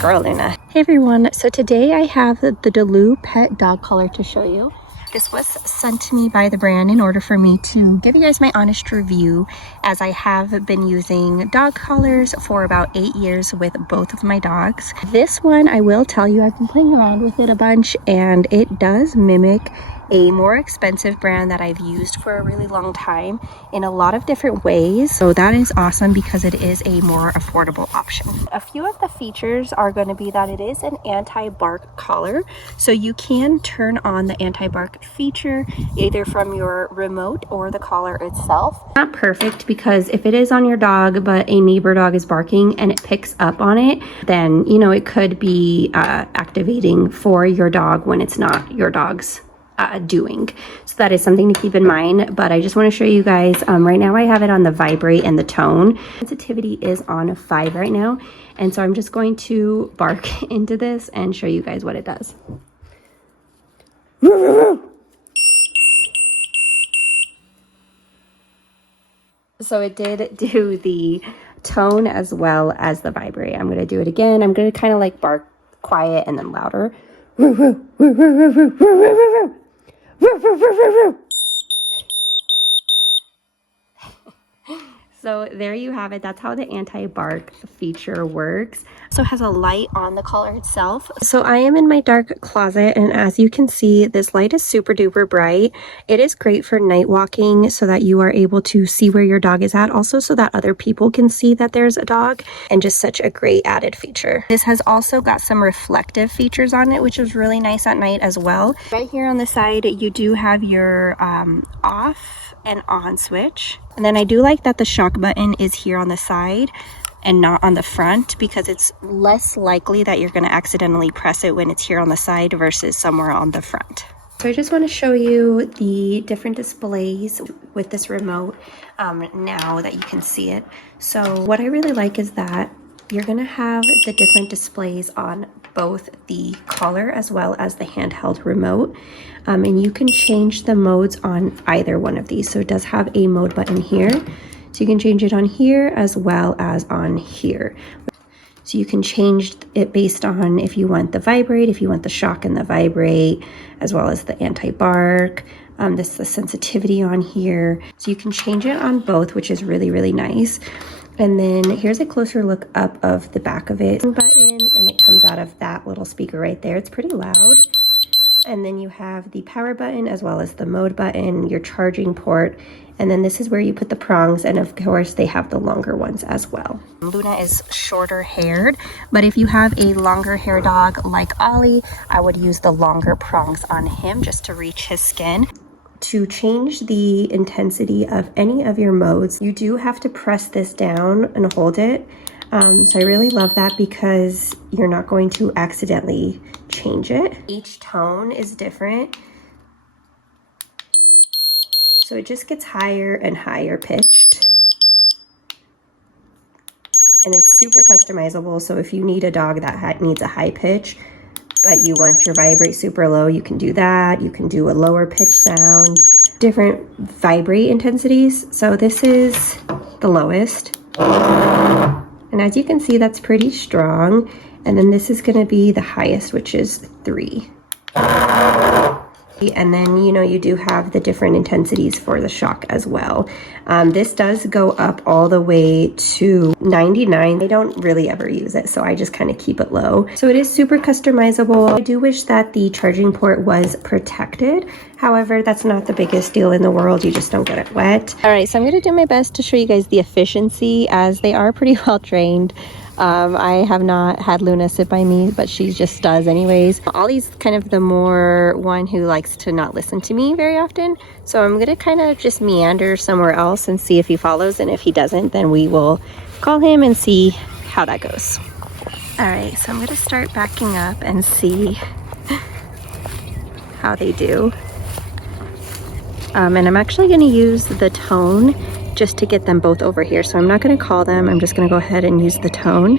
girl, Luna. Hey everyone, so today I have the Delupet dog collar to show you. This was sent to me by the brand in order for me to give you guys my honest review, as I have been using dog collars for about 8 years with both of my dogs. This one, I will tell you, I've been playing around with it a bunch and it does mimic a more expensive brand that I've used for a really long time in a lot of different ways. So that is awesome because it is a more affordable option. A few of the features are going to be that it is an anti-bark collar. So you can turn on the anti-bark feature either from your remote or the collar itself. Not perfect because if it is on your dog but a neighbor dog is barking and it picks up on it, then you know it could be activating for your dog when it's not your dog's doing. So that is something to keep in mind, but I just want to show you guys, right now I have it on the vibrate and the tone. Sensitivity is on 5 right now, and so I'm just going to bark into this and show you guys what it does. So it did do the tone as well as the vibrate. I'm going to do it again. I'm going to kind of like bark quiet and then louder. So there you have it. That's how the anti-bark feature works. So it has a light on the collar itself. So I am in my dark closet, and as you can see, this light is super duper bright. It is great for night walking so that you are able to see where your dog is at, also so that other people can see that there's a dog, and just such a great added feature. This has also got some reflective features on it, which is really nice at night as well. Right here on the side, you do have your off and on switch, and then I do like that the shock button is here on the side and not on the front, because it's less likely that you're going to accidentally press it when it's here on the side versus somewhere on the front. So I just want to show you the different displays with this remote now that you can see it. So what I really like is that you're going to have the different displays on both the collar as well as the handheld remote, and you can change the modes on either one of these. So it does have a mode button here, so you can change it on here as well as on here. So you can change it based on if you want the vibrate, if you want the shock and the vibrate, as well as the anti-bark. This is the sensitivity on here, so you can change it on both, which is really, really nice. And then here's a closer look up of the back of it button, and it comes out of that little speaker right there. It's pretty loud. And then you have the power button as well as the mode button, your charging port, and then this is where you put the prongs, and of course they have the longer ones as well. Luna is shorter haired, but if you have a longer hair dog like Ollie, I would use the longer prongs on him just to reach his skin. To change the intensity of any of your modes, you do have to press this down and hold it. So I really love that because you're not going to accidentally change it. Each tone is different, so it just gets higher and higher pitched. And it's super customizable, so if you need a dog that needs a high pitch, but you want your vibrate super low, you can do that. You can do a lower pitch sound, different vibrate intensities. So this is the lowest. And as you can see, that's pretty strong. And then this is gonna be the highest, which is 3. And then, you know, you do have the different intensities for the shock as well. This does go up all the way to 99. I don't really ever use it, so I just kind of keep it low. So it is super customizable. I do wish that the charging port was protected. However, that's not the biggest deal in the world. You just don't get it wet. All right, so I'm gonna do my best to show you guys the efficiency, as they are pretty well trained. I have not had Luna sit by me, but she just does anyways. Ollie's kind of the more one who likes to not listen to me very often. So I'm gonna kind of just meander somewhere else and see if he follows, and if he doesn't, then we will call him and see how that goes. All right, so I'm gonna start backing up and see how they do. And I'm actually gonna use the tone just to get them both over here. So I'm not going to call them. I'm just going to go ahead and use the tone.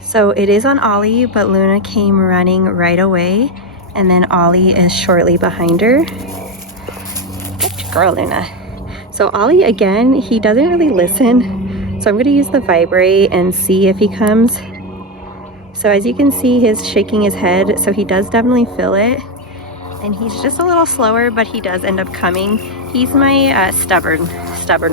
So it is on Ollie, but Luna came running right away, and then Ollie is shortly behind her. Good girl, Luna. So Ollie, again, he doesn't really listen. So I'm going to use the vibrate and see if he comes. So as you can see, he's shaking his head, so he does definitely feel it. And he's just a little slower, but he does end up coming. He's my stubborn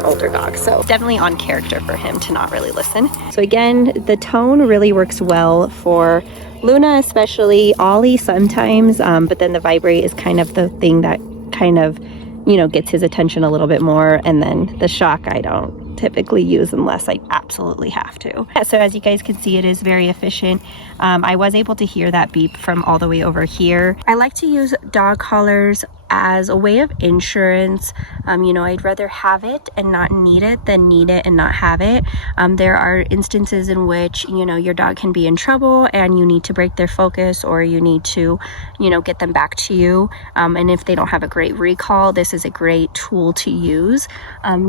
older dog, so it's definitely on character for him to not really listen. So again, the tone really works well for Luna, especially Ollie sometimes, but then the vibrate is kind of the thing that kind of, you know, gets his attention a little bit more. And then the shock I don't typically use unless I absolutely have to. Yeah, so as you guys can see, it is very efficient. I was able to hear that beep from all the way over here. I like to use dog collars as a way of insurance. You know, I'd rather have it and not need it than need it and not have it. There are instances in which, you know, your dog can be in trouble and you need to break their focus, or you need to, you know, get them back to you. And if they don't have a great recall, this is a great tool to use.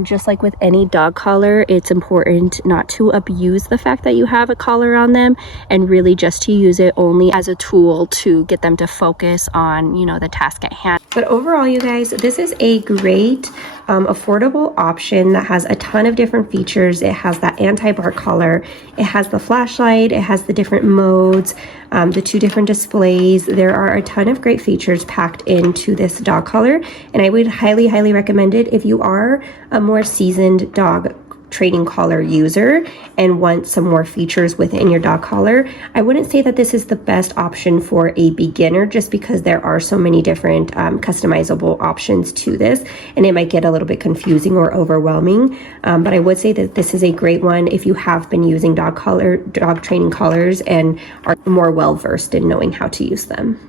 Just like with any dog collar, it's important not to abuse the fact that you have a collar on them, and really just to use it only as a tool to get them to focus on, you know, the task at hand. But overall, you guys, this is a great affordable option that has a ton of different features. It has that anti-bark collar, it has the flashlight, it has the different modes, the 2 different displays. There are a ton of great features packed into this dog collar, and I would highly recommend it if you are a more seasoned dog training collar user and want some more features within your dog collar. I wouldn't say that this is the best option for a beginner, just because there are so many different customizable options to this, and it might get a little bit confusing or overwhelming. But I would say that this is a great one if you have been using dog training collars and are more well versed in knowing how to use them.